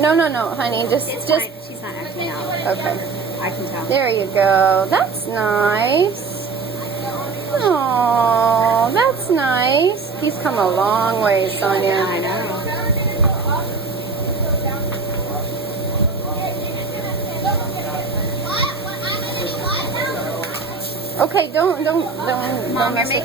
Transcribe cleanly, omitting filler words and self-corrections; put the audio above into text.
No, honey. Just. She's not acting out. Okay. I can tell. There you go. That's nice. Oh, that's nice. He's come a long way, Sonia. I know. Okay, don't Mom, mess you're with